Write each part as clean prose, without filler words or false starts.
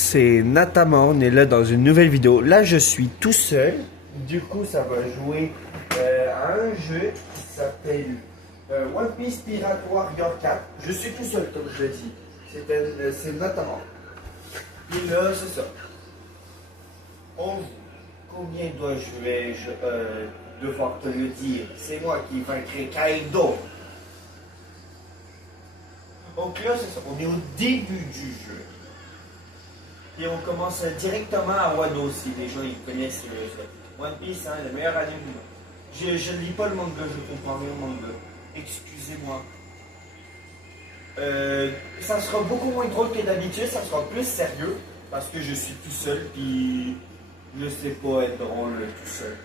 c'est Natama, on est là dans une nouvelle vidéo. Là, je suis tout seul. Du coup, ça va jouer à un jeu qui s'appelle One Piece Pirate Warrior 4. Je suis tout seul, comme je l'ai dit. C'est Natama. Et là, c'est ça. Combien dois-je devoir te le dire? C'est moi qui vaincrai Kaido. Donc là, c'est ça. On est au début du jeu. Et on commence directement à Wano si les gens ils connaissent One Piece, hein, le meilleur anime du monde. Je ne lis pas le manga, je comprends rien au manga. Excusez-moi. Ça sera beaucoup moins drôle que d'habitude, ça sera plus sérieux parce que je suis tout seul puis je sais pas être drôle tout seul.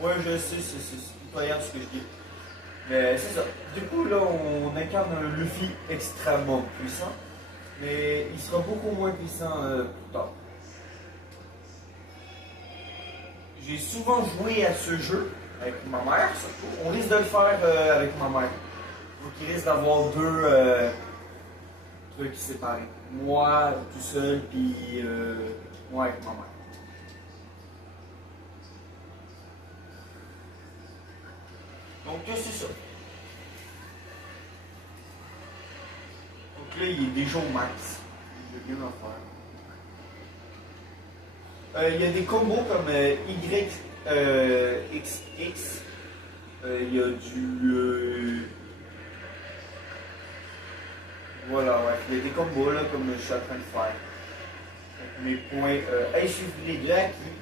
Ouais, je sais, c'est pitoyable ce que je dis. Mais c'est ça. Du coup, là, on incarne un Luffy extrêmement puissant. Mais il sera beaucoup moins puissant plus tard. J'ai souvent joué à ce jeu avec ma mère, surtout. On risque de le faire avec ma mère. Donc il risque d'avoir deux trucs séparés. Moi tout seul, puis moi avec ma mère. Donc c'est ça. Donc là, il est déjà au max. Je vais bien en faire. Il y a des combos comme Y, XX. Il y a du. Voilà, ouais. Il y a des combos là, comme je suis en train de faire. Donc, mes points insufflés de acquis.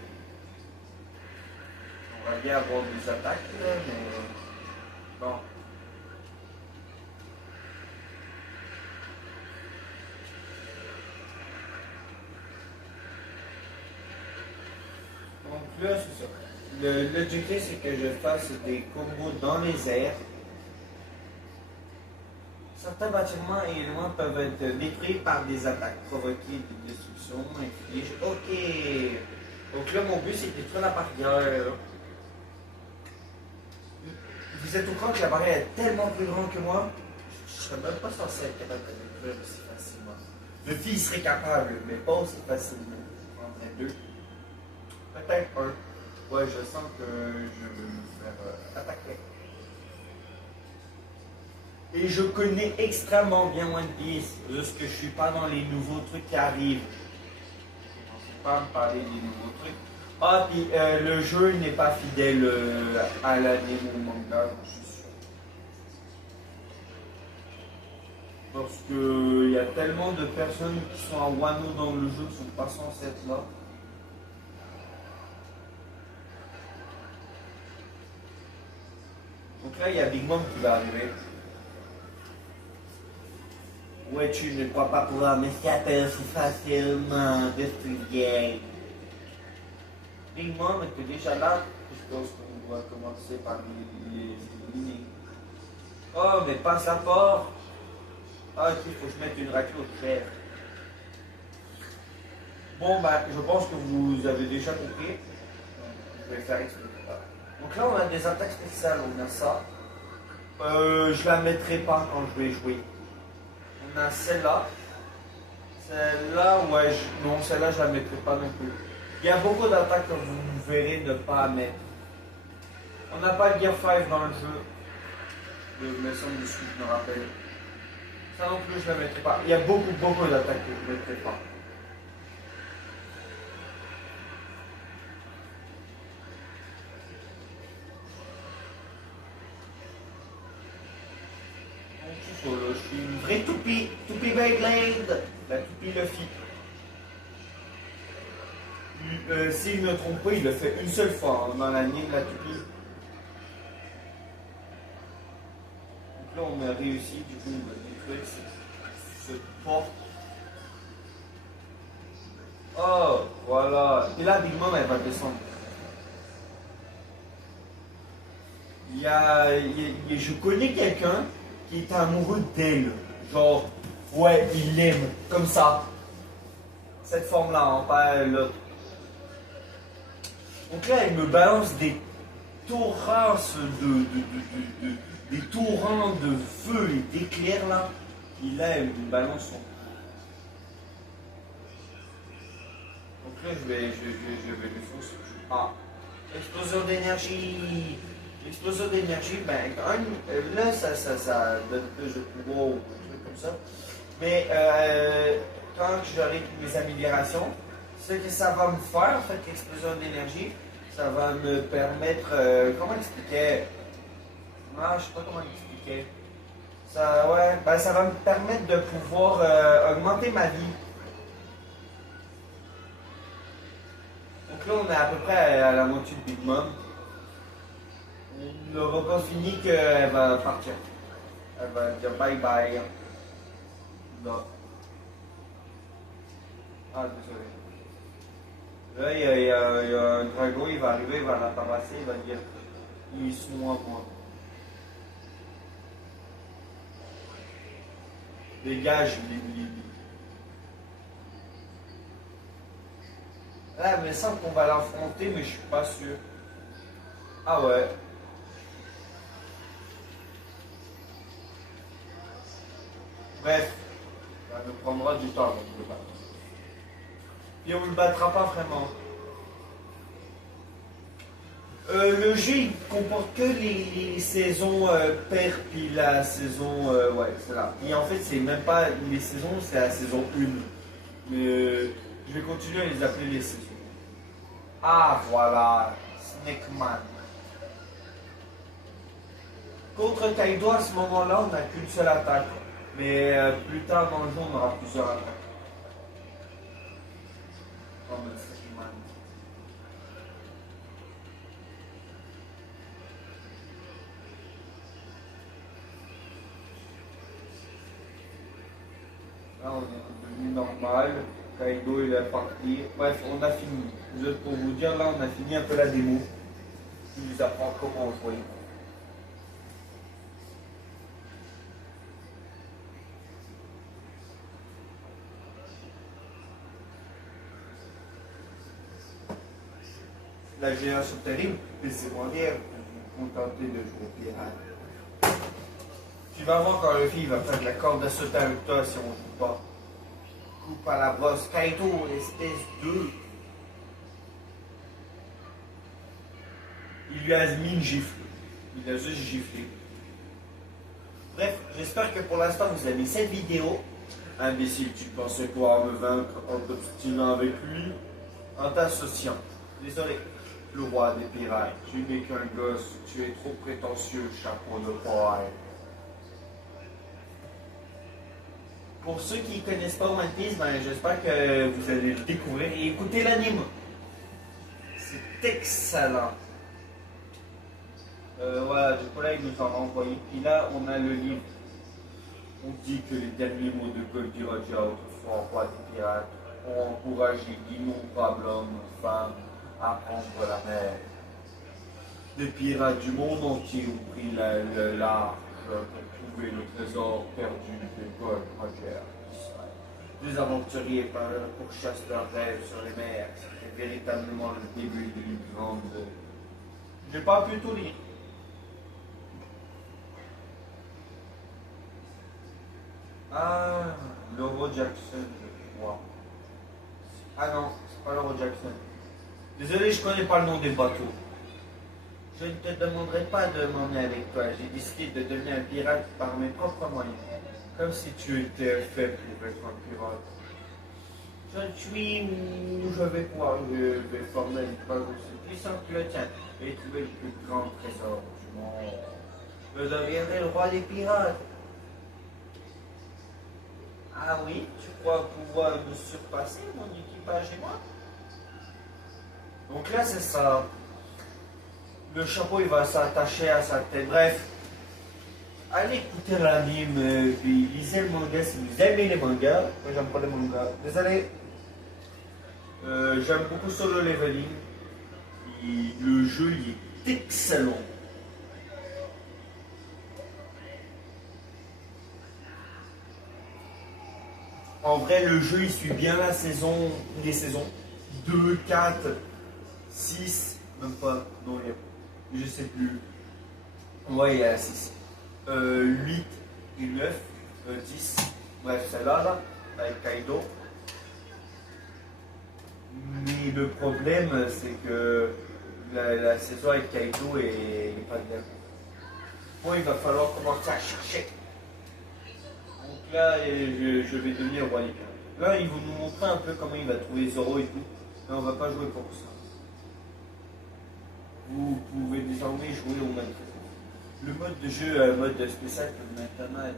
On va bien avoir des attaques là, mais. Bon. Donc là, c'est ça. L'objectif, c'est que je fasse des combos dans les airs. Certains bâtiments et éléments peuvent être détruits par des attaques, provoquer des destructions, infliger. Ok! Donc là, mon but, c'est de détruire la barrière. Vous êtes au courant que la barrière est tellement plus grande que moi? Je ne serais même pas censé être capable de la détruire aussi facilement. Le fils serait capable, mais pas aussi facilement. Entre deux. Peut-être un. Ouais, je sens que je vais me faire attaquer. Et je connais extrêmement bien One Piece, juste que je suis pas dans les nouveaux trucs qui arrivent. Commencez pas à me parler des nouveaux trucs. Ah, puis le jeu n'est pas fidèle à l'anime ou au manga, je suis sûr. Parce que il y a tellement de personnes qui sont à Wano dans le jeu qui sont pas censées être là. Donc là, il y a Big Mom qui va arriver. Ouais, tu ne crois pas pouvoir m'échapper aussi facilement de ce game. Big Mom était déjà là. Je pense qu'on doit commencer par les éliminer. Oh, mais passe la porte. Ah, ok, il faut que je mette une raclure de fer. Bon, bah, je pense que vous avez déjà compris. Je vais faire expliquer. Donc là, on a des attaques spéciales. On a ça. Je la mettrai pas quand je vais jouer. On a celle-là. Celle-là, ouais, non, celle-là, je la mettrai pas non plus. Il y a beaucoup d'attaques que vous verrez ne pas mettre. On n'a pas le Gear 5 dans le jeu. De me semble de ce que je me rappelle. Ça non plus, je la mettrai pas. Il y a beaucoup d'attaques que je ne mettrai pas. Je suis une vraie toupie, toupie Beyblade, la toupie Luffy. S'il ne me trompe pas, il le fait une seule fois dans l'anime, la toupie. Donc là, on a réussi, du coup, on va détruire cette porte. Oh, voilà. Et là, Big Mom, elle va descendre. Je connais quelqu'un qui est amoureux d'elle. Genre, ouais, il l'aime, comme ça. Cette forme-là, hein, pas l'autre. Donc là, elle me balance des torrences des torrents de feu et d'éclairs là. Et là, elle me balance son. là, je vais le foncer. Ah, explosion d'énergie. Explosion d'énergie, ben, là, ça donne plus de pouvoir ou un truc comme ça. Mais quand j'aurai mes améliorations, ce que ça va me faire, en fait, l'explosion d'énergie, ça va me permettre. Comment expliquer? Ah, je sais pas comment expliquer. Ça, ouais, ben, ça va me permettre de pouvoir augmenter ma vie. Donc là, on est à peu près à la moitié de Big Mom. On n'aura pas fini qu'elle va partir. Elle va dire bye bye. Non. Ah, désolé. Là, il y a un dragon, il va arriver, il va la tabasser, il va dire ils sont à moi. Dégage, les. Là, il me semble qu'on va l'affronter, mais je suis pas sûr. Ah ouais. Bref, ça nous prendra du temps avant de le battre. Et on ne le battra pas vraiment. Le jeu il comporte que les saisons paires puis la saison. Ouais, c'est là. Et en fait, c'est même pas les saisons, c'est la saison 1. Mais je vais continuer à les appeler les saisons. Ah voilà, Snake Man. Contre Kaido, à ce moment-là, on n'a qu'une seule attaque. Mais plus tard dans le jeu, on aura plusieurs attaques. Comme Snake Man. Là, on est devenu normal. Kaido, il est parti. Bref, on a fini. Juste pour vous dire, là, on a fini un peu la démo. Il nous apprend comment jouer. La génération terrible, mais c'est moins bien. Vous contenter de jouer au pirate. Tu vas voir quand le fille va faire de la corde à sauter avec toi si on joue pas. Coupe à la brosse. Kaido, espèce de. Il lui a mis une gifle. Il a juste giflé. Bref, j'espère que pour l'instant vous avez aimé cette vidéo. Imbécile, tu pensais pouvoir me vaincre en t'obstinant avec lui, en t'associant. Désolé, le roi des pirates, tu n'es qu'un gosse, tu es trop prétentieux, chapeau de poil. Pour ceux qui ne connaissent pas One Piece, ben, j'espère que vous allez le découvrir et écouter l'anime. C'est excellent. Voilà, Nicolas il nous en a envoyé. Puis là, on a le livre. On dit que les derniers mots de Goldie Roger, autrefois roi des pirates, ont encouragé d'innombrables hommes et femmes à prendre la mer. Des pirates du monde entier ont pris le large pour trouver le trésor perdu de Gold Roger. Des aventuriers pourchassent leurs rêves sur les mers. C'était véritablement le début d'une grande. J'ai pas pu tout lire. Ah, Loro Jackson, je crois. Ah non, c'est pas Loro Jackson. Désolé, je connais pas le nom des bateaux. Je ne te demanderai pas de m'emmener avec toi. J'ai décidé de devenir un pirate par mes propres moyens. Comme si tu étais fait pour être un pirate. Je ne suis où je vais pouvoir. Je vais former une preuve aussi puissante que le tien et trouver le plus grand trésor du monde. Je deviendrai le roi des pirates. Ah oui, tu crois pouvoir me surpasser, mon équipage et moi? Donc là, c'est ça. Le chapeau, il va s'attacher à sa tête. Bref, allez écouter l'anime, puis lisez le manga si vous aimez les mangas. Moi, j'aime pas les mangas. Désolé. J'aime beaucoup Solo Leveling. Le jeu, il est excellent. En vrai, le jeu, il suit bien les saisons 2, 4, 6, même pas, non, je sais plus. Ouais, il y a 6. 8 et 9, 10. Bref, celle-là, là, avec Kaido. Et le problème, c'est que la saison avec Kaito est pas bien. Bon, il va falloir commencer à chercher. Donc là, je vais devenir roi des pirates. Là, ils vont nous montrer un peu comment il va trouver Zoro et tout. Mais on va pas jouer pour ça. Vous pouvez désormais jouer au mode. Le mode de jeu, mode spécial peut maintenant être.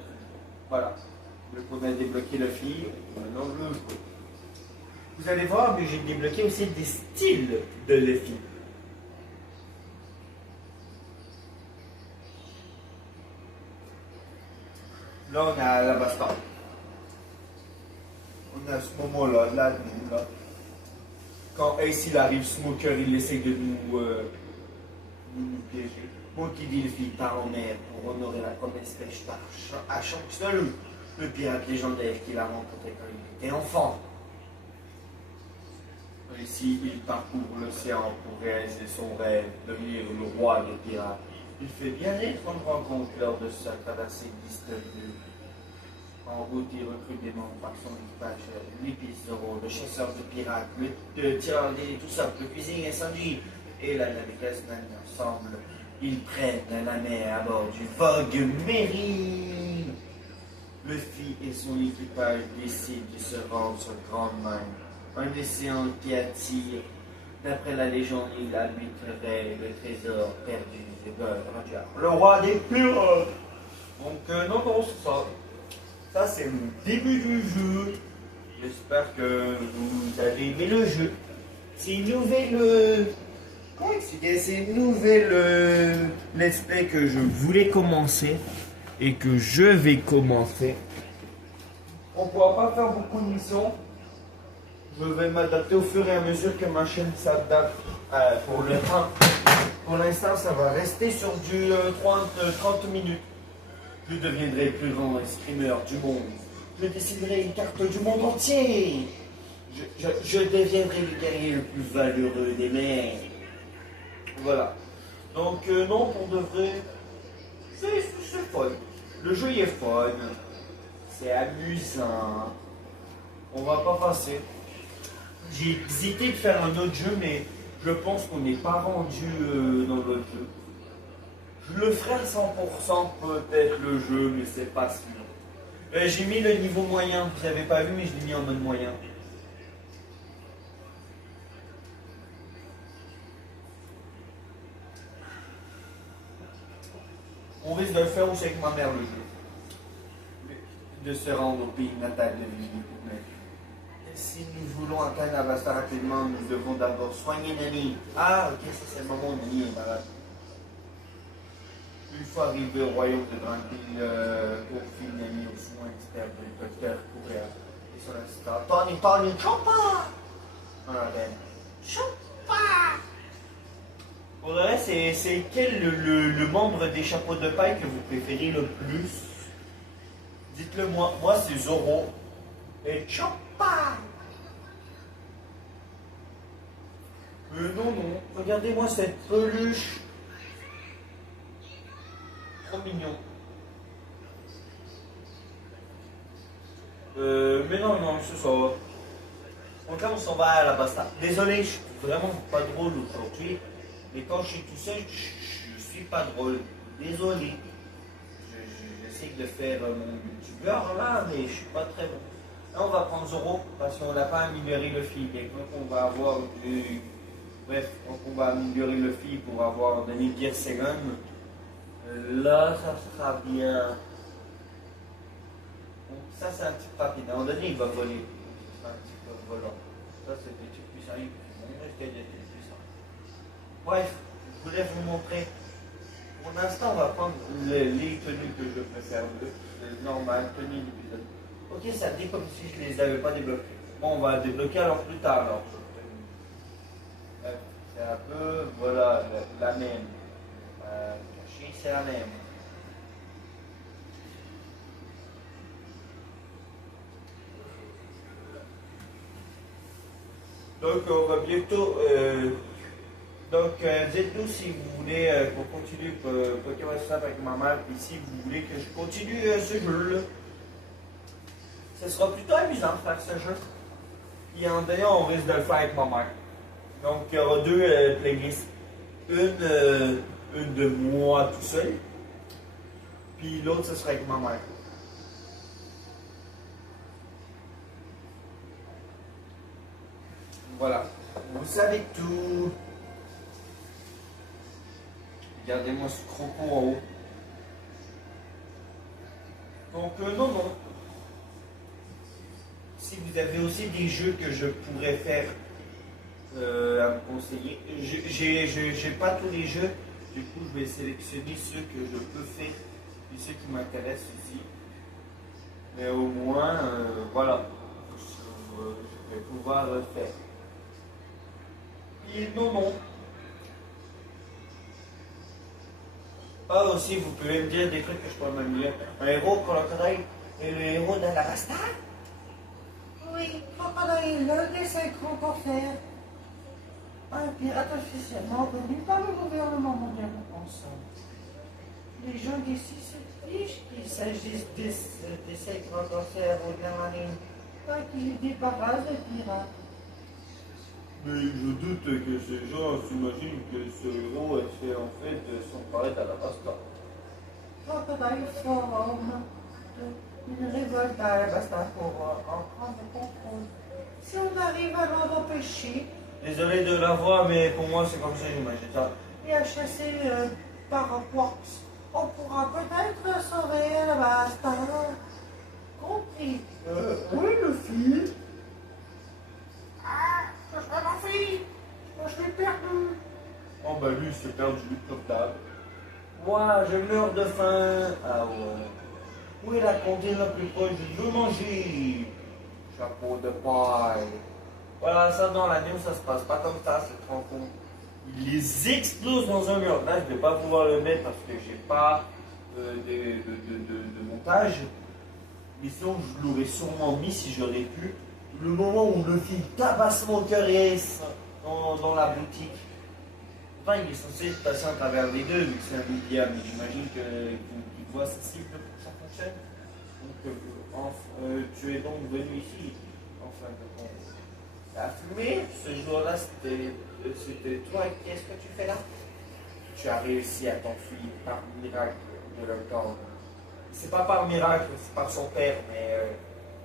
Voilà. Le premier débloquer le fil. Maintenant, je le joue. Vous allez voir que j'ai débloqué aussi des styles de Luffy. Là, on a la baston. On a ce moment-là, là, quand Ace il arrive, Smoker il essaie de nous piéger. Moi qui dis Luffy part en mer pour honorer la promesse faite à Shanks, le pirate légendaire qu'il a rencontré quand il était enfant. Ici, il parcourt l'océan pour réaliser son rêve, devenir le roi des pirates. Il fait bien rire qu'on rencontre lors de sa traversée mystérieuse. En route, il recrute des membres par son équipage, l'épice Zoro, le chasseur de pirates, le tireur d'île, tout ça, le cuisinier incendie et la navigatrice ensemble. Ils prennent la mer à bord du Vogue Mary. Luffy et son équipage décident de se rendre sur Grand Mine, un océan qui attire. D'après la légende, il habiterait le trésor perdu de Gold Roger, le roi des pirates. Donc, non, c'est ça. Ça, c'est le début du jeu. J'espère que vous avez aimé le jeu. C'est une nouvelle. Comment expliquer? C'est une nouvelle let's play que je voulais commencer et que je vais commencer. On ne pourra pas faire beaucoup de missions. Je vais m'adapter au fur et à mesure que ma chaîne s'adapte pour le temps. Pour l'instant, ça va rester sur du 30 minutes. Je deviendrai le plus grand streamer du monde. Je déciderai une carte du monde entier. Je deviendrai le guerrier le plus valeureux des mers. Voilà. Donc, non, pour de vrai, c'est fun. Le jeu il est fun. C'est amusant. On va pas passer. J'ai hésité de faire un autre jeu, mais je pense qu'on n'est pas rendu dans l'autre jeu. Je le ferai à 100% peut-être le jeu, mais c'est pas sûr. J'ai mis le niveau moyen, vous n'avez pas vu, mais je l'ai mis en mode moyen. On risque de le faire aussi avec ma mère le jeu. De se rendre au pays natal de Vivi. Si nous voulons atteindre la base rapidement, nous devons d'abord soigner Nani. Ah, ok, ça c'est le moment où Nani est malade. Une fois arrivé au royaume de Grandville, confie Nani aux soins experts de docteur Correa et son assistant Tony Choppa. Voilà, ben. Choppa. Pour le reste, c'est quel le membre des chapeaux de paille que vous préférez le plus? Dites-le moi. Moi, c'est Zoro et Choppa. Non. Regardez-moi cette peluche. Trop mignon. Mais non, c'est ça. Donc là, on s'en va à la basta. Désolé, je suis vraiment pas drôle aujourd'hui. Mais quand je suis tout seul, je suis pas drôle. Désolé. J'essaie de faire mon youtubeur là, mais je suis pas très bon. Là, on va prendre Zoro parce qu'on n'a pas amélioré le fil. Et quand on va avoir du. Bref, quand on va améliorer le fil pour avoir de Nibier Segon, là, ça sera bien. Donc, ça, c'est un type rapide. À un moment donné, il va voler. C'est un type volant. Ça, c'est des types puissants. Est-ce qu'il y a des types puissants? Bref, je voulais vous montrer. Pour l'instant, on va prendre les tenues que je préfère. Les normales tenues d'épisode. Ok, ça dit comme si je ne les avais pas débloquées. Bon, on va débloquer alors plus tard. Alors. C'est un peu, voilà, la même. Cachée, c'est la même. Donc, on va bientôt. Dites-nous si vous voulez qu'on continue Pokémon Snap avec ma mère, et si vous voulez que je continue ce jeu-là. Ce sera plutôt amusant de faire ce jeu. Et d'ailleurs, on risque de le faire avec ma mère. Donc il y aura deux playlists. Une de moi tout seul. Puis l'autre, ce sera avec ma mère. Voilà. Vous savez tout. Regardez-moi ce croco en haut. Donc, non, non. Si vous avez aussi des jeux que je pourrais faire à me conseiller, j'ai pas tous les jeux. Du coup, je vais sélectionner ceux que je peux faire et ceux qui m'intéressent aussi. Mais au moins, voilà. Je vais pouvoir le faire. Et non, non. Ah, aussi, vous pouvez me dire des trucs que je peux m'améliorer. Un héros, Crocodile, et le héros d'Alabasta. Oui, Crocodile, le dessin Crocodile. Un pirate officiellement reconnu par le gouvernement mondial ensemble. Les gens d'ici se fichent qu'il s'agisse d'essais Crocodile ou de la marine, pas qu'ils débarrassent des pirates. Mais je doute que ces gens s'imaginent que ce héros est fait en fait s'emparer d'Alabasta. Crocodile forme une révolte à Alabasta pour en prendre le contrôle. Si on arrive à l'en empêcher, Désolé de la voix, mais pour moi c'est comme ça que j'imagine ça. et à chasser Paraquax, on pourra peut-être sauver Alabasta. Compris. Oui, le fil. Ah, je serai ma fille. Moi, je l'ai perdu. Oh bah lui il s'est perdu comme d'hab. Moi je meurs de faim. Ah ouais. Où est la cantine la plus proche? Je veux manger. Chapeau de paille. Voilà, ça dans l'année où ça se passe pas comme ça, c'est trop con. Il les explose dans un mur. Là, je vais pas pouvoir le mettre parce que j'ai pas de montage. Mais sinon, je l'aurais sûrement mis si j'aurais pu. Le moment où le film tabasse mon cœur et dans la boutique. Enfin, il est censé passer à travers les deux, vu que c'est un média, mais j'imagine qu'il voit sa cible pour que ça fonctionne. Donc, tu es donc venu ici, en fin de compte. La fumée, ce jour-là, c'était toi. Qu'est-ce que tu fais là? Tu as réussi à t'enfuir par miracle de leur temps. C'est pas par miracle, c'est par son père, mais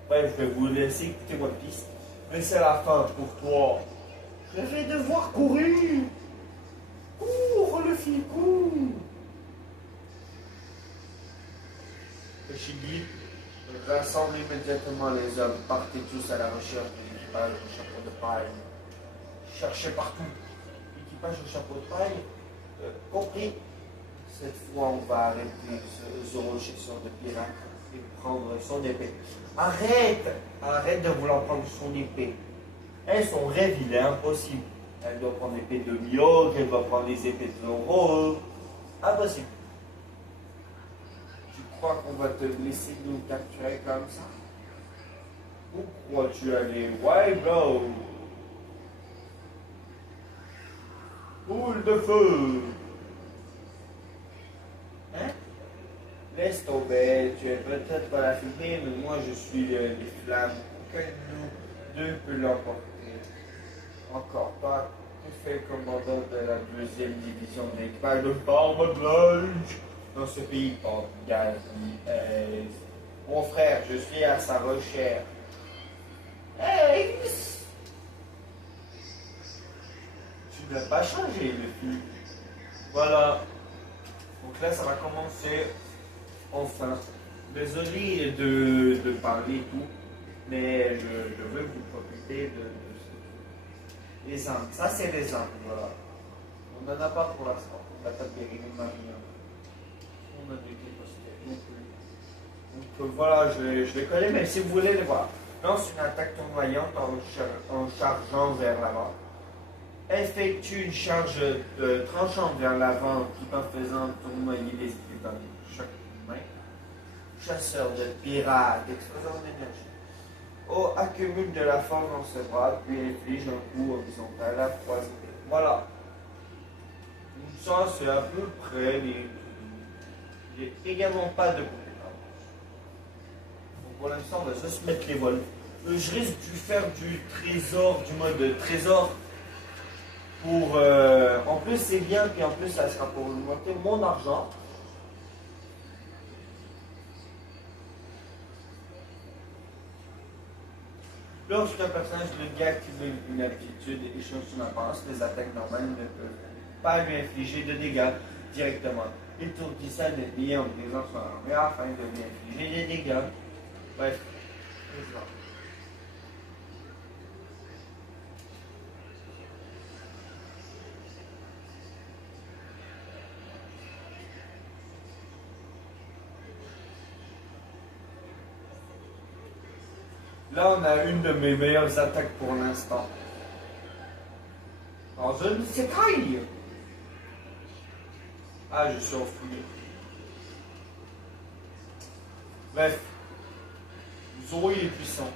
bref, je vais vous laisser écouter votre piste. Mais c'est la fin pour toi. Je vais devoir courir. Cours, le fil, cours. Shiggy rassemble immédiatement les hommes. Partez tous à la recherche de l'équipage au chapeau de paille. Cherchez partout. L'équipage au chapeau de paille, compris. Cette fois, on va arrêter Zoro chasseur de pirates et prendre son épée. Arrête de vouloir prendre son épée. Elle, son rêve, il est impossible. Elle doit prendre l'épée de Mihawk, elle doit prendre les épées de Zoro. Impossible. Tu crois qu'on va te laisser nous capturer comme ça? Où crois-tu aller? Ouais, bro. Boule de feu. Hein? Laisse tomber, tu es peut-être pas la fumée, mais moi je suis les flammes. Aucun de nous deux peut l'emporter. Encore pas. Je fais le commandant de la deuxième division de l'équipage de Barbe Blanche dans ce pays portugais. Mon frère, je suis à sa recherche. Hey! Tu n'as pas changé, le fils. Voilà. Donc là, ça va commencer. Enfin. Désolé de parler et tout, mais je veux vous profiter de les angles. Ça, c'est les angles, voilà. On n'en a pas pour l'instant. On n'a pas de guérison marine. On a des postés non plus. Donc voilà, je les connais, mais si vous voulez les voir. Lance une attaque tournoyante en chargeant vers l'avant. Effectue une charge tranchante vers l'avant tout en faisant tournoyer les épées dans chaque main. Chasseur de pirates, explosant d'énergie. Oh, accumule de la force dans ses bras, puis inflige un coup horizontal à croisée. Voilà. Ça, c'est à peu près les. Il n'y a également pas de compétences. Donc pour l'instant, on va juste mettre les vols. Je risque de faire du trésor, du mode trésor. Pour, en plus, c'est bien, puis en plus, ça sera pour augmenter mon argent. Lorsqu'un personnage devient activé une aptitude et échange son apparence, les attaques normales ne peuvent pas lui infliger de dégâts directement. Étourdissant l'ennemi en brisant son armure afin de lui infliger des dégâts. Bref, c'est ça. Là, on a une de mes meilleures attaques pour l'instant. En zone Sekai. Ah, je suis enfoui. Bref. Zoro il est puissant.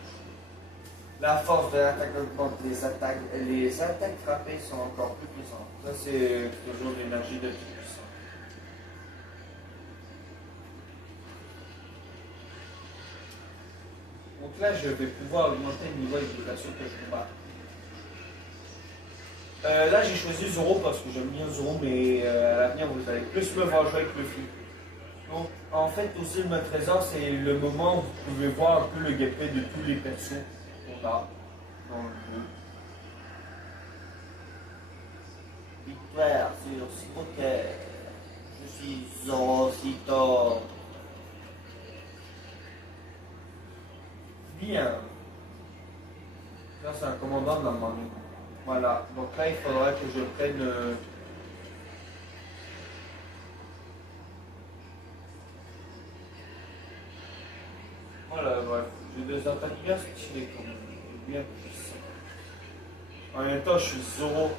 La force de l'attaque augmente les attaques. Les attaques frappées sont encore plus puissantes. Ça, c'est toujours l'énergie de plus puissant. Donc là, je vais pouvoir augmenter le niveau de perso que je combats. Là, j'ai choisi Zoro parce que j'aime bien Zoro, mais à l'avenir, vous allez plus me voir jouer avec Luffy. Donc, en fait, aussi, le trésor, c'est le moment où vous pouvez voir un peu le gameplay de tous les persos qu'on a dans le jeu. Victoire sur Smoker. Je suis Zoro Sito. Bien. Ça, c'est un commandant de la marine. Voilà. Donc là, il faudra que je prenne. Voilà, bref. J'ai des attaques bien stylées quand même. Bien puissant. En même temps, je suis Zoro.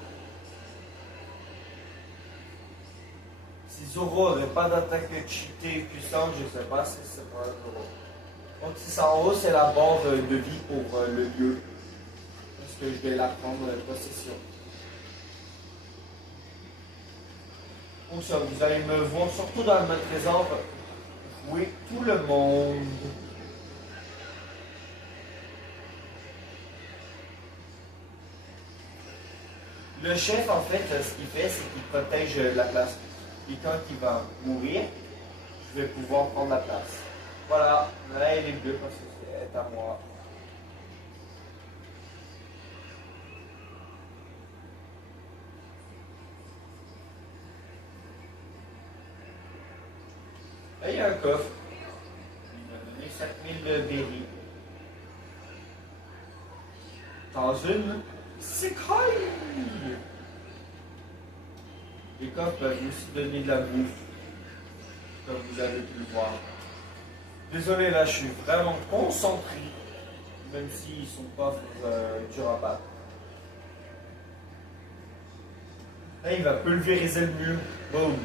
Si Zoro n'aurait pas d'attaque cheatée puissante, je sais pas si c'est pas Zoro. Donc si c'est en haut, c'est la barre de vie pour le lieu. Parce que je vais la prendre possession. Donc ça, vous allez me voir surtout dans le trésor jouer tout le monde. Le chef, en fait, ce qu'il fait, c'est qu'il protège la place. Et quand il va mourir, je vais pouvoir prendre la place. Voilà, là elle est bleue parce que c'est à moi. Là il y a un coffre. Il m'a donné 5000 berries. Dans une Sekai. Les coffres peuvent aussi donner de la bouffe, comme vous avez pu le voir. Désolé, là, je suis vraiment concentré, même s'ils sont pas durs à battre. Là, il va pulvériser le mur. Boum.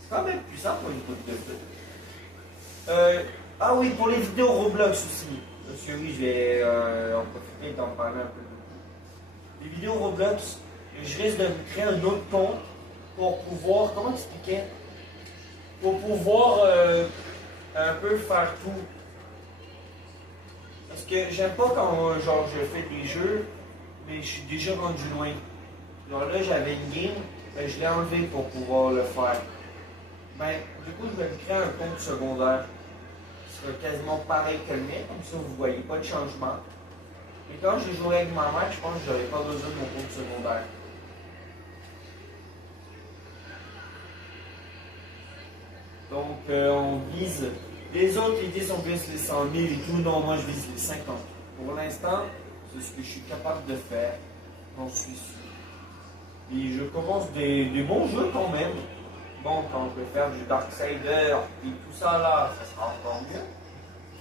C'est quand même puissant pour une goutte de feu. Ah oui, pour les vidéos Roblox aussi. Parce que oui, je vais en profiter d'en parler un peu. Les vidéos Roblox, je risque de me créer un autre compte pour pouvoir, comment expliquer? Pour pouvoir un peu faire tout. Parce que j'aime pas quand genre je fais des jeux, mais je suis déjà rendu loin. Genre là j'avais une game, ben, je l'ai enlevé pour pouvoir le faire. Ben, du coup je vais me créer un compte secondaire. Qui sera quasiment pareil que le mien, comme ça vous voyez pas de changement. Et quand je jouerai avec ma mère, je pense que j'aurai pas besoin de mon compte secondaire. Donc, on vise. Les autres, ils disent on vise les 100 000 et tout. Non, moi, je vise les 50. Pour l'instant, c'est ce que je suis capable de faire. J'en suis sûr. Et je commence des bons jeux quand même. Bon, quand je vais faire du Darksider et tout ça là, ça sera encore mieux.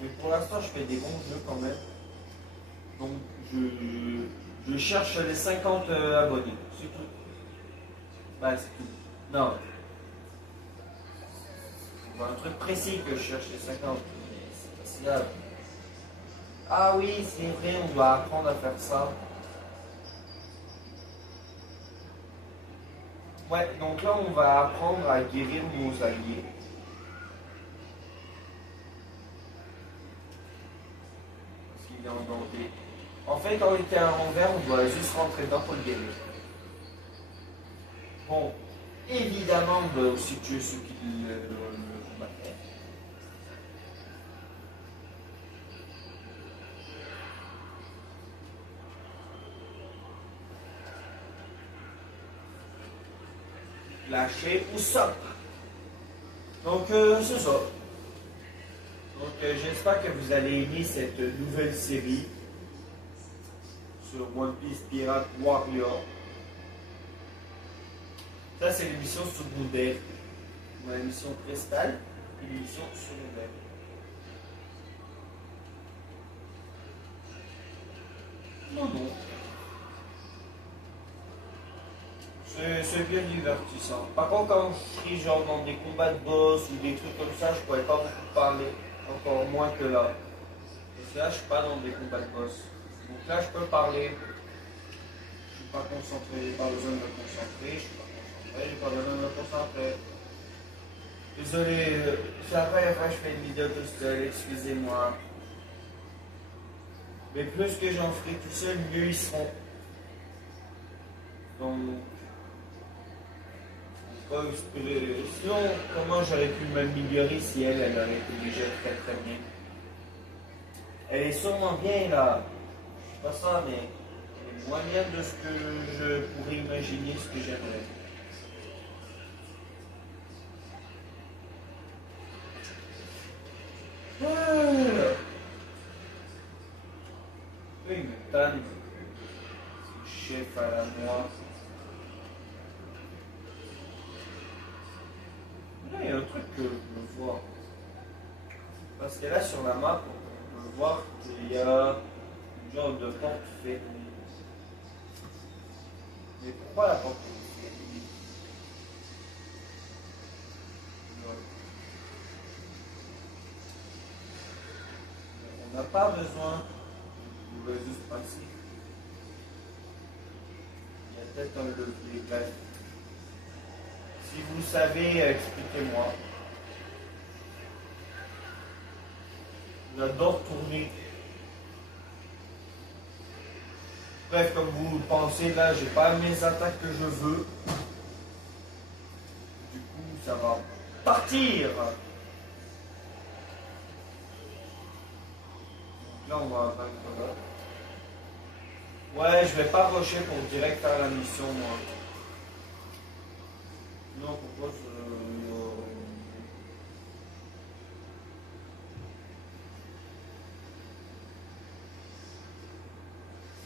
Mais pour l'instant, je fais des bons jeux quand même. Donc, je cherche les 50 abonnés. C'est tout. Ben, c'est tout. Non. Un truc précis que je cherche les 50. C'est pas si grave. Ah oui, c'est vrai, on doit apprendre à faire ça. Ouais, donc là, on va apprendre à guérir nos alliés. Parce qu'il est en danger. En fait, quand il était à l'envers, on doit juste rentrer dedans pour le gagner. Bon, évidemment, on doit aussi tuer ceux qui le combattaient. Lâcher ou ça. Donc, c'est ça. Donc, j'espère que vous allez aimer cette nouvelle série sur One Piece Pirate Warrior. Ça, c'est l'émission secondaire. On a l'émission Cristal et l'émission secondaire. Non, non. C'est bien divertissant. Par contre, quand je serai genre dans des combats de boss ou des trucs comme ça, je pourrais pas beaucoup parler. Encore moins que là. Parce que là, je suis pas dans des combats de boss. Donc là, je peux parler. Je suis pas concentré. J'ai pas besoin de me concentrer. Je suis pas concentré. J'ai pas besoin de me concentrer. Désolé. C'est la première fois que je fais une vidéo tout seul. Excusez-moi. Mais plus que j'en ferai tout seul, mieux ils seront. Donc. Sinon, comment j'aurais pu m'améliorer si elle aurait été déjà très très bien. Elle est sûrement bien là. Je sais pas ça, mais elle est moins bien de ce que je pourrais imaginer, ce que j'aimerais. Oui, mais Tan, chef à la noix. Là, il y a un truc que je veux voir. Parce que là, sur la map, on peut voir qu'il y a une genre de porte fermée. Mais pourquoi la porte est fermée? On n'a pas besoin. On veut juste passer. Il y a peut-être un levier. Bref. Si vous savez, expliquez-moi. J'adore tourner. Bref, comme vous le pensez, là, j'ai pas mes attaques que je veux. Du coup, ça va partir. Là, on va vaincre là. Ouais, je vais pas rusher pour direct faire la mission, moi. Non, pourquoi je...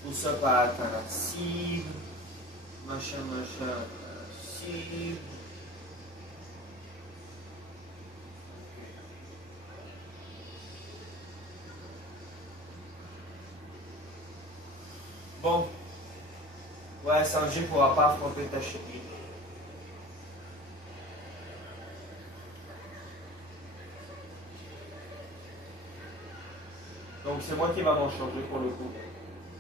Tout ça pas atteindre la cible. Machin, cible. Bon. Ouais, Sanji pourra pas affronter Tashigi. Donc c'est moi qui va m'en changer pour le coup.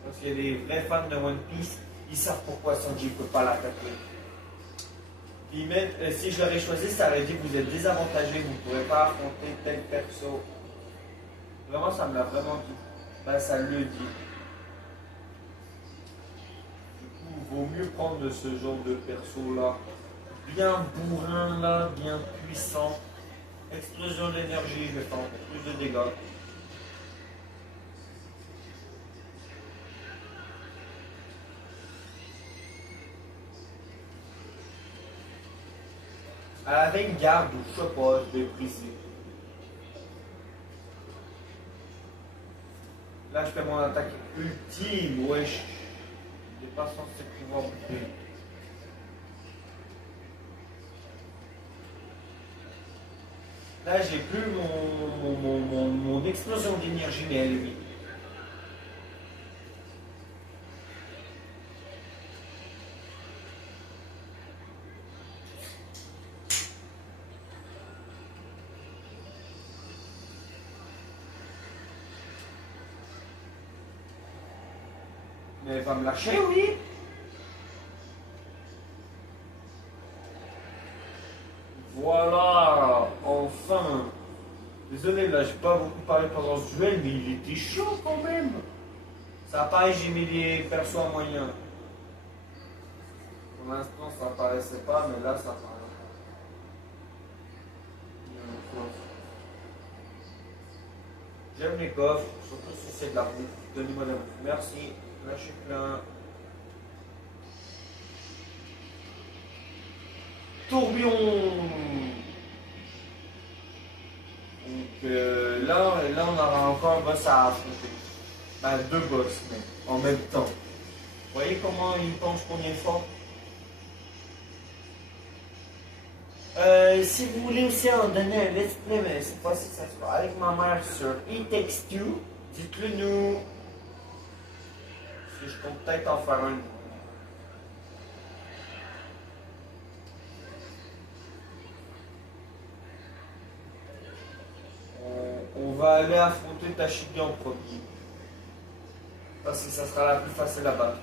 Parce qu'il y a des vrais fans de One Piece, ils savent pourquoi Sanji ne peut pas l'attaquer. Puis même, si je l'aurais choisi, ça aurait dit que vous êtes désavantagé, vous ne pourrez pas affronter tel perso. Vraiment, ça me l'a vraiment dit. Ben, ça le dit. Du coup, il vaut mieux prendre ce genre de perso là. Bien bourrin là, bien puissant. Explosion d'énergie, je vais faire encore plus de dégâts. Elle avait une garde ou je sais pas, je vais briser. Là, je fais mon attaque ultime, wesh. Il n'est pas censé pouvoir bouger. Là, j'ai plus mon explosion d'énergie, mais elle est vide. Mais elle va me lâcher, oui. Voilà, enfin. Désolé, là, j'ai pas beaucoup parlé pendant ce duel, mais il était chaud quand même. Ça pareil, j'ai mis les persos à moyen. Pour l'instant, ça apparaissait pas, mais là, ça apparaît. J'aime les coffres, surtout si c'est de la bouffe. Donnez-moi de la bouffe. Merci. Là, je suis plein. Tourbillon. Donc là, on aura encore un boss à affronter. Ben, deux boss, mais en même temps. Vous voyez comment il pense qu'on est fort? Si vous voulez aussi en donner un let's play, mais cette fois-ci, ça sera avec ma mère sur eText2, dites-le nous. Si je compte peut-être en faire un. On va aller affronter Tashigi en premier. Parce que ça sera la plus facile à battre.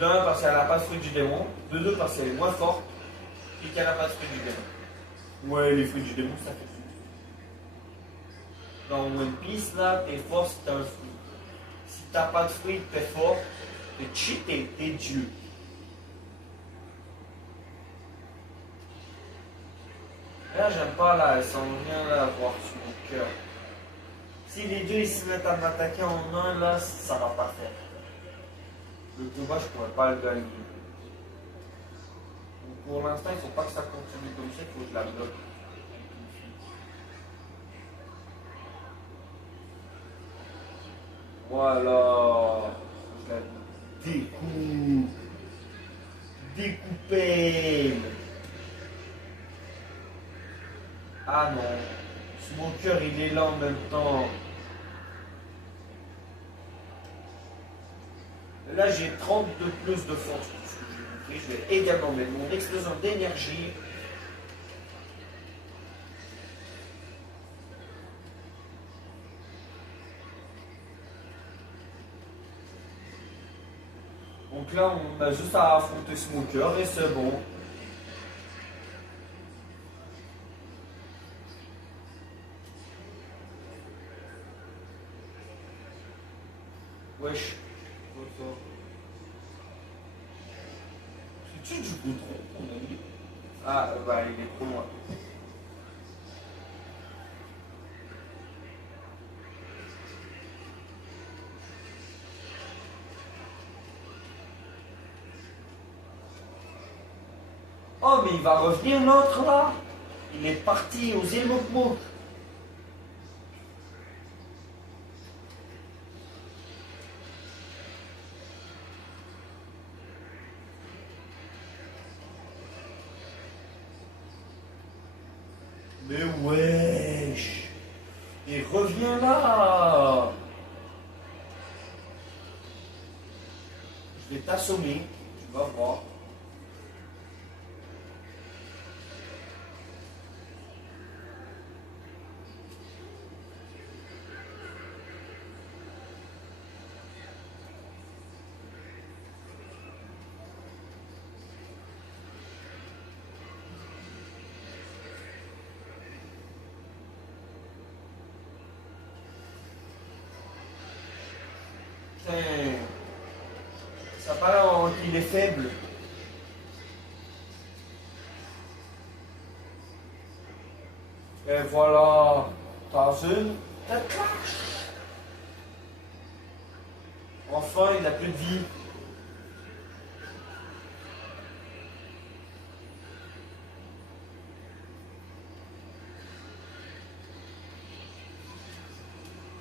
D'un, parce qu'elle n'a pas de fruit du démon. De deux, parce qu'elle est moins forte. Et qu'elle n'a pas de fruit du démon. Ouais, les fruits du démon, ça fait tout. Dans One Piece, là, t'es fort si t'as un fruit. Si t'as pas de fruit, t'es fort. T'es cheaté, t'es Dieu. Là, j'aime pas, là, elle s'en vient là, voir sur mon cœur. Si les deux ils se mettent à m'attaquer en un, là, ça va pas faire. Le combat, je pourrais pas le gagner. Donc, pour l'instant, il ne faut pas que ça continue comme ça, il faut que je la bloque. Voilà. Je la découpe. Découpée. Ah non. Mon cœur, il est là en même temps. Là, j'ai 30 de plus de force que ce que j'ai montré. Je vais également mettre mon explosion d'énergie. Donc là, on a juste à affronter Smoker et c'est bon. Wesh. C'est-tu du goudron qu'on a mis? Ah, bah il est trop loin. Oh, mais il va revenir l'autre là. Il est parti aux îles Mokmok. Mais wesh. Il revient là. Je vais t'assommer. Tu vas voir. Ça paraît qu'il est faible. Et voilà. T'as une tête lâche. Enfin, il n'a plus de vie.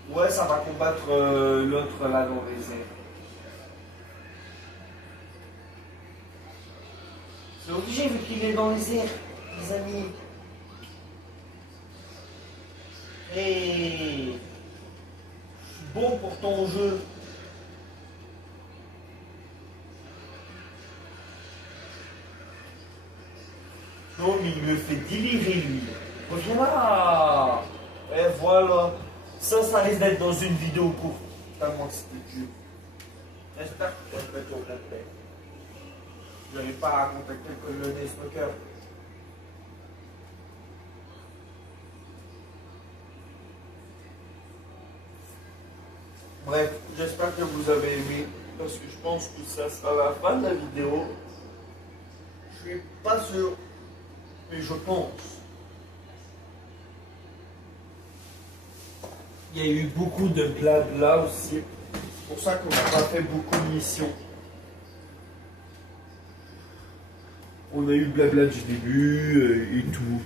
Ouais, ça va combattre l'autre là dans les airs. C'est obligé vu qu'il est dans les airs, les amis. Et je suis bon pour ton jeu. Non, mais il me fait délirer lui. Reviens là. Et voilà. Ça risque d'être dans une vidéo courte. Tellement que c'était dur. J'espère que je vais être au complet. Je n'arrive pas à contacter le colonel Smoker. Bref, j'espère que vous avez aimé, parce que je pense que ça sera la fin de la vidéo. Je suis pas sûr, mais je pense. Il y a eu beaucoup de blabla aussi. C'est pour ça qu'on n'a pas fait beaucoup de missions. On a eu le blabla du début et tout.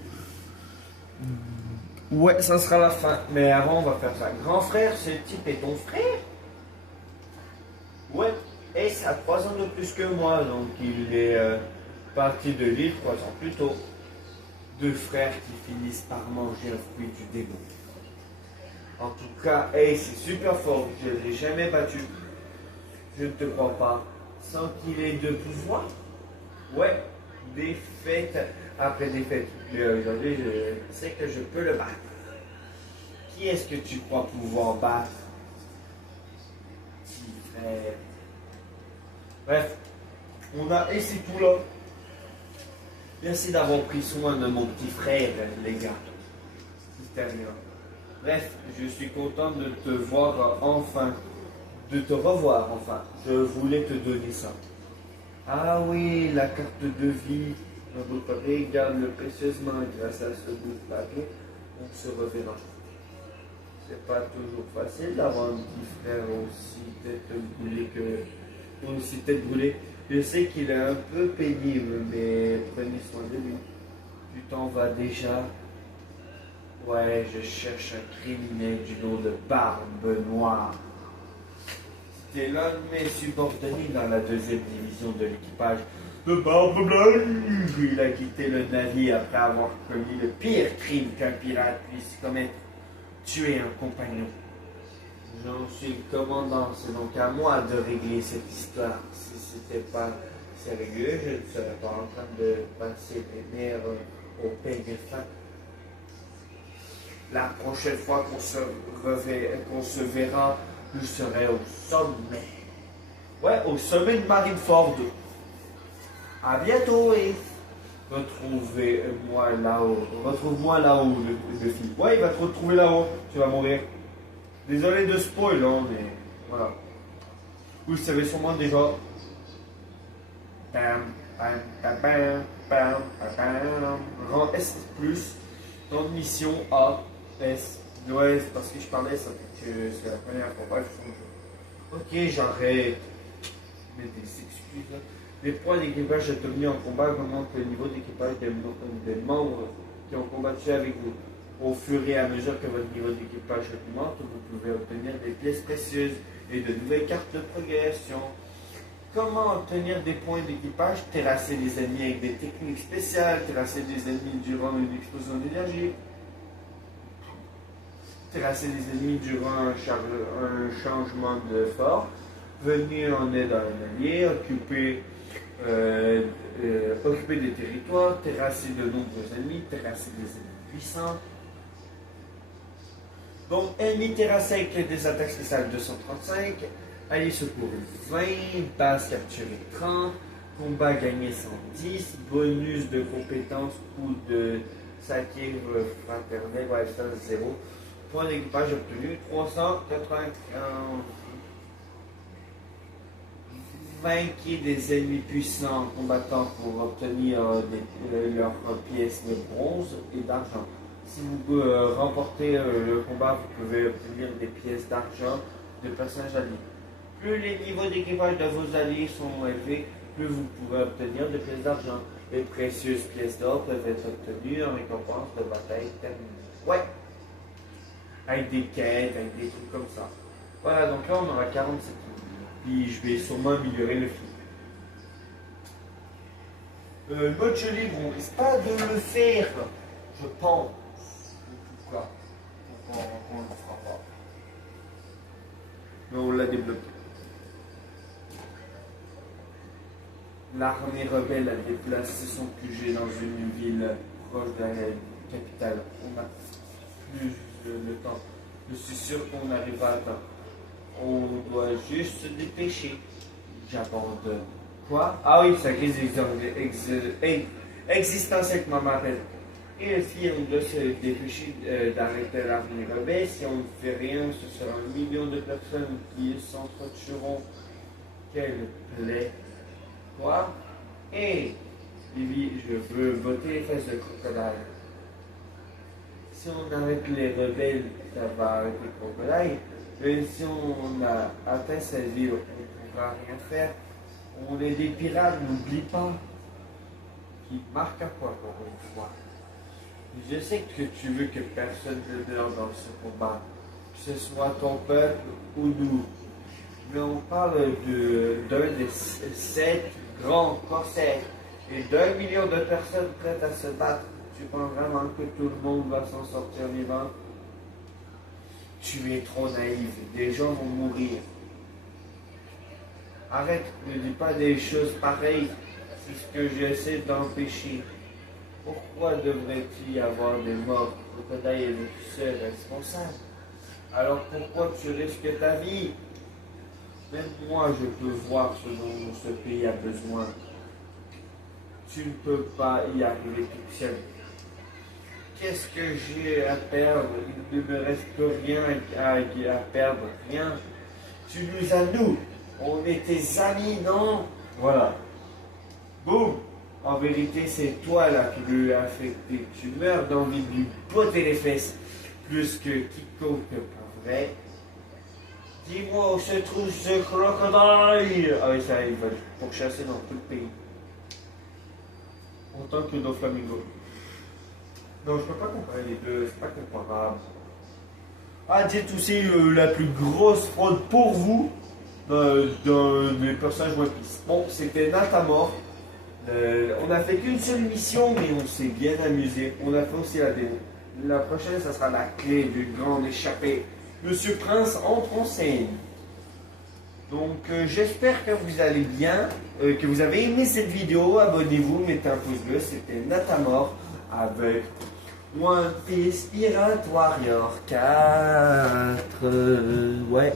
Ouais, ça sera la fin. Mais avant, on va faire ça. Grand frère, ce type est ton frère? Ouais. Et ça a 3 ans de plus que moi. Donc il est parti de l'île 3 ans plus tôt. 2 frères qui finissent par manger un fruit du démon. En tout cas, hey, c'est super fort. Je ne l'ai jamais battu. Je ne te crois pas. Sans qu'il ait de pouvoir? Ouais. Défaite après défaite. Mais aujourd'hui, je sais que je peux le battre. Qui est-ce que tu crois pouvoir battre? Petit frère. Bref, on a, et c'est tout là. Merci d'avoir pris soin de mon petit frère, les gars. Bref, je suis content de te voir enfin, de te revoir enfin. Je voulais te donner ça. Ah oui, la carte de vie. Un bout de papier, garde-le précieusement. Grâce à ce bout de papier, on se reverra. C'est pas toujours facile d'avoir un petit frère aussi tête brûlée. Je sais qu'il est un peu pénible, mais prenez soin de lui. Du temps va déjà. Ouais, je cherche un criminel du nom de Barbe Noire. C'était l'un de mes subordonnés dans la 2e division de l'équipage de Barbe Blanche. Il a quitté le navire après avoir commis le pire crime qu'un pirate puisse commettre, tuer un compagnon. J'en suis le commandant, c'est donc à moi de régler cette histoire. Si c'était pas sérieux, je ne serais pas en train de passer les nerfs au peigne fin. La prochaine fois qu'on se verra, je serai au sommet. Ouais, au sommet de Marineford. À bientôt et retrouve-moi là-haut, le film. Ouais, il va te retrouver là-haut. Tu vas mourir. Désolé de spoil, hein, mais voilà. Vous le savez sûrement déjà. Rang S+, dans mission A, S. Ouais, c'est parce que je parlais, ça fait que c'est la première fois que je fais. Ok, j'arrête. Mais des excuses. Les points d'équipage obtenus en combat augmentent le niveau d'équipage des membres qui ont combattu avec vous. Au fur et à mesure que votre niveau d'équipage augmente, vous pouvez obtenir des pièces précieuses et de nouvelles cartes de progression. Comment obtenir des points d'équipage? Terrasser les ennemis avec des techniques spéciales, terrasser des ennemis durant une explosion d'énergie, terrasser les ennemis durant un changement de fort, venir en aide à un allié, occuper des territoires, terrasser de nombreux ennemis, terrasser des ennemis puissants. Donc, ennemi terrassé avec des attaques spéciales 235, allié secouru 20, base capturée 30, combat gagné 110, bonus de compétences ou de satir fraternel, ouais, ça 0. Point d'équipage obtenu 395. Vainquez des ennemis puissants combattants pour obtenir leurs pièces de bronze et d'argent. Si vous remportez le combat, vous pouvez obtenir des pièces d'argent de personnages alliés. Plus les niveaux d'équipage de vos alliés sont élevés, plus vous pourrez obtenir des pièces d'argent. Les précieuses pièces d'or peuvent être obtenues en récompense de bataille terminée. Ouais! Avec des quêtes, avec des trucs comme ça. Voilà, donc là on aura 47 minutes. Puis je vais sûrement améliorer le film. Le mode joli, on risque pas de le faire, je pense. En tout cas, on ne le fera pas. Mais on l'a débloqué. L'armée rebelle a déplacé son QG dans une ville proche de la capitale. On a plus de temps. Je suis sûr qu'on arrivera à temps. On doit juste se dépêcher. J'abandonne. Quoi? Ah oui, c'est la crise existentielle que maman appelle. Et aussi, on doit se dépêcher d'arrêter l'armée rebelle. Si on ne fait rien, ce sera 1 million de personnes qui s'entretueront. Quelle plaie. Quoi? Et, Livy, je veux botter les fesses de crocodile. Si on arrête les rebelles, ça va arrêter le crocodile. Mais si on a atteint cette ville, on ne pourra rien faire. On est des pirates, n'oublie pas. Qui marque à quoi pour une fois. Je sais que tu veux que personne ne meure dans ce combat, que ce soit ton peuple ou nous. Mais on parle d'un des 7 grands corsets et d'1 million de personnes prêtes à se battre. Tu penses vraiment que tout le monde va s'en sortir vivant? Tu es trop naïf, des gens vont mourir. Arrête, ne dis pas des choses pareilles, c'est ce que j'essaie d'empêcher. Pourquoi devrait-il y avoir des morts? Le Crocodile est le seul responsable. Alors pourquoi tu risques ta vie? Même moi, je peux voir ce dont ce pays a besoin. Tu ne peux pas y arriver toute seule. Qu'est-ce que j'ai à perdre? Il ne me reste rien à perdre. Rien. Tu nous as, nous. On est tes amis, non? Voilà. Boum! En vérité, c'est toi la plus affectée. Tu meurs d'envie de lui botter les fesses plus que quiconque pas vrai. Dis-moi où se trouve ce crocodile. Ah oui, ça, il va pourchasser dans tout le pays. Autant que nos flamingos. Non, je peux pas comparer les deux, c'est pas comparable. Ah, dites aussi la plus grosse fraude pour vous dans les personnages One Piece. Bon, c'était Natamor. On a fait qu'une seule mission, mais on s'est bien amusé. On a fait aussi la démo. La prochaine, ça sera la clé d'une grande échappée. Monsieur Prince entre en scène. Donc, j'espère que vous allez bien, que vous avez aimé cette vidéo. Abonnez-vous, mettez un pouce bleu. C'était Natamor avec One Piece Pirate Warrior 4. Ouais.